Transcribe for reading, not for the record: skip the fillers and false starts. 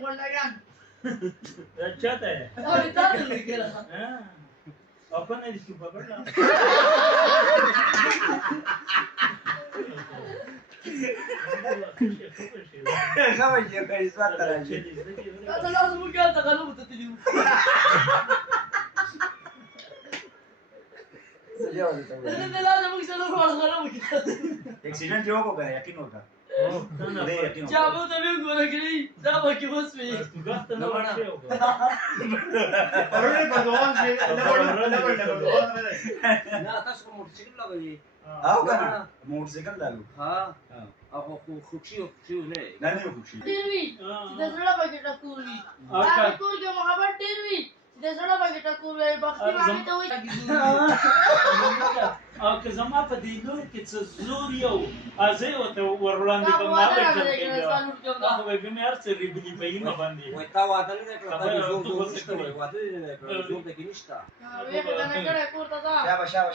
बोलला अच्छा है अरे तार निकला अपन नहीं इसको पकड़ना खबर ये काही स्वतःची आता लाज मग गेलता का नव्हतं तुझी जेवण होतं. ते लाज मग सगळं रोडला मग एक्सिडेंट जेव्हा को गया यकीन होता ले यकीन होता जाबो तर मी गोरा गेली जा बाकी बस मी तू गास्त ना वाटते अरे भगवान से लबड़ ना आता उसको मोटरसाइकिल लगाई आओ का मोटरसाइकिल डालो हाँ अब वो खुशी नहीं नाही खुशी टेरवी दसरा पाकिट टाकूरवी आता तू के महाबत टेरवी दसरा पाकिट टाकूरवी बाकी मागे तो که زما په دې نور کې څه زور یو ازه وته ورولاندې کوم ما به چل کېږي هغه به مې هر څه ریبلی په اینه باندې वो इतना वादा नहीं देखा था जो जो वादा नहीं देखा जो देखी नहीं था वेट करना करे कोर्ता था शाबाश शाबाश